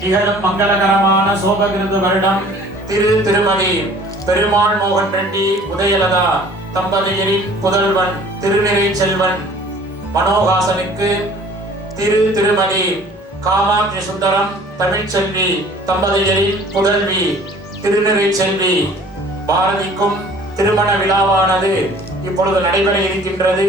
நிகழும் மங்களகரமான சோபகிருது வருடம் திருமதி பெருமாள் மோகன் ரெட்டி உதயலதா தம்பதியரின் புதல்வன் திருநிறை செல்வன் மனோகாசனுக்கு திருமதி காமாட்சி சுந்தரம் தமிழ்ச்செல்வி தம்பதியரின் புதல்வி திருநிறை செல்வி பாரதிக்கும் திருமண விழாவானது இப்பொழுது நடைபெற இருக்கின்றது.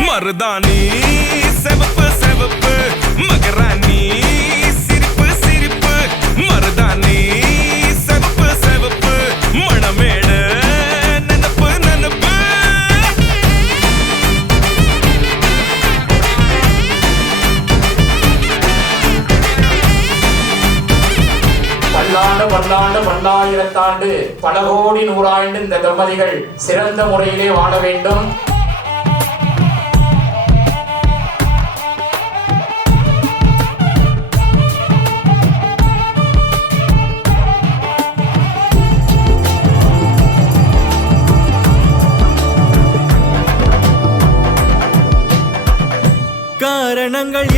மருதாணி செவப்பு செவப்பு மகராணி சிரிப்பு சிரிப்பு மருதாணி செவப்பு செவப்பு மணமேடு நனப்பு நனப்பு பல்லாண்டு பல்லாண்டு பல்லாயிரத்தாண்டு பல கோடி நூறாண்டு இந்த தம்பதிகள் சிறந்த முறையிலே வாழ வேண்டும். காரணங்கள்